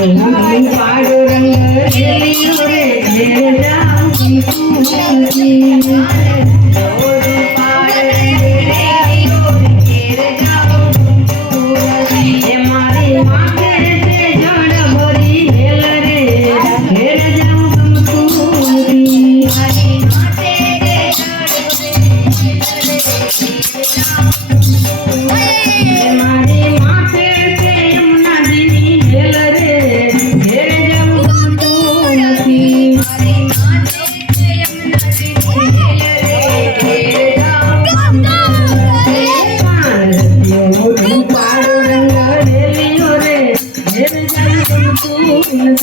பாடுரங்க పాడో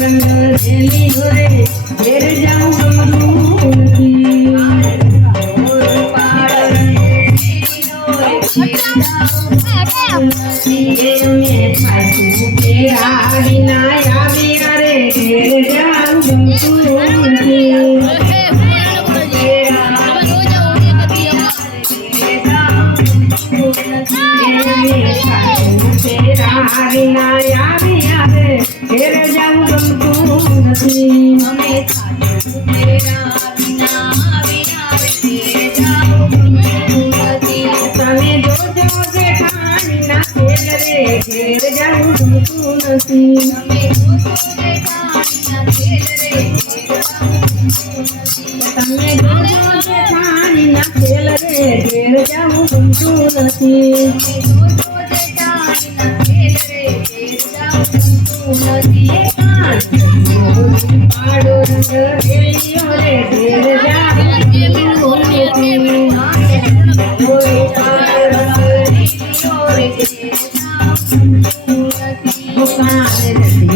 రంగు తెలియదు రే ఎరు జాము तेरा विनाया भी ઘેર જાઉં ગમતું નથી તમે જોજો જે પાણીના ખેલ રે ઘેર જાઉં ગમતું નથી પાડો રંગ રેલિયો રે ઢેર